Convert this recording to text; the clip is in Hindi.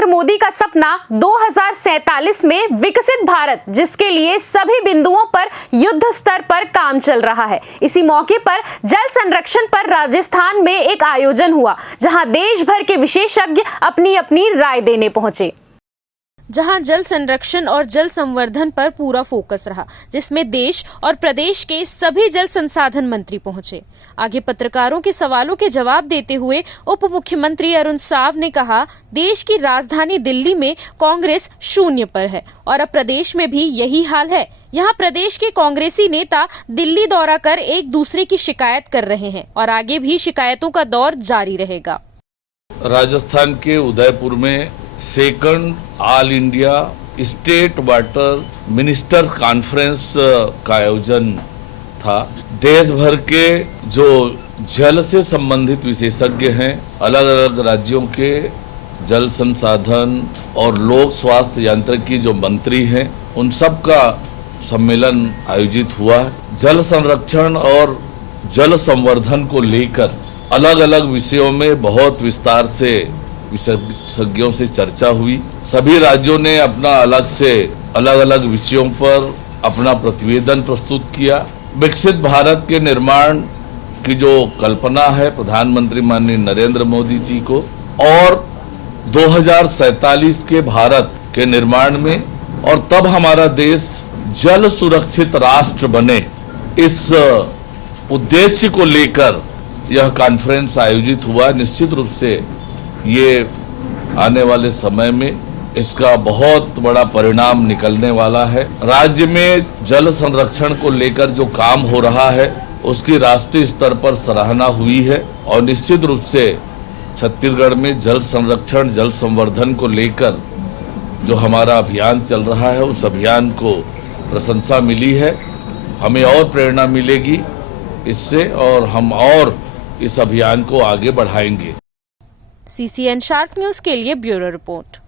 नरेंद्र मोदी का सपना 2047 में विकसित भारत, जिसके लिए सभी बिंदुओं पर युद्ध स्तर पर काम चल रहा है। इसी मौके पर जल संरक्षण पर राजस्थान में एक आयोजन हुआ, जहां देश भर के विशेषज्ञ अपनी अपनी राय देने पहुंचे। जहां जल संरक्षण और जल संवर्धन पर पूरा फोकस रहा, जिसमें देश और प्रदेश के सभी जल संसाधन मंत्री पहुंचे। आगे पत्रकारों के सवालों के जवाब देते हुए उप मुख्यमंत्री अरुण साव ने कहा, देश की राजधानी दिल्ली में कांग्रेस शून्य पर है और अब प्रदेश में भी यही हाल है। यहाँ प्रदेश के कांग्रेसी नेता दिल्ली दौरा कर एक दूसरे की शिकायत कर रहे हैं और आगे भी शिकायतों का दौर जारी रहेगा। राजस्थान के उदयपुर में second all India state water minister conference का आयोजन था। देश भर के जो जल से संबंधित विशेषज्ञ हैं, अलग अलग राज्यों के जल संसाधन और लोक स्वास्थ्य यांत्रिकी जो मंत्री हैं, उन सब का सम्मेलन आयोजित हुआ। जल संरक्षण और जल संवर्धन को लेकर अलग अलग विषयों में बहुत विस्तार से विशेषज्ञों से चर्चा हुई। सभी राज्यों ने अपना अलग अलग विषयों पर अपना प्रतिवेदन प्रस्तुत किया। विकसित भारत के निर्माण की जो कल्पना है प्रधानमंत्री माननीय नरेंद्र मोदी जी को, और 2047 के भारत के निर्माण में, और तब हमारा देश जल सुरक्षित राष्ट्र बने, इस उद्देश्य को लेकर यह कॉन्फ्रेंस आयोजित हुआ। निश्चित रूप से ये आने वाले समय में इसका बहुत बड़ा परिणाम निकलने वाला है। राज्य में जल संरक्षण को लेकर जो काम हो रहा है उसकी राष्ट्रीय स्तर पर सराहना हुई है और निश्चित रूप से छत्तीसगढ़ में जल संरक्षण जल संवर्धन को लेकर जो हमारा अभियान चल रहा है उस अभियान को प्रशंसा मिली है। हमें और प्रेरणा मिलेगी इससे और हम और इस अभियान को आगे बढ़ाएंगे। CCN शार्प न्यूज के लिए ब्यूरो रिपोर्ट।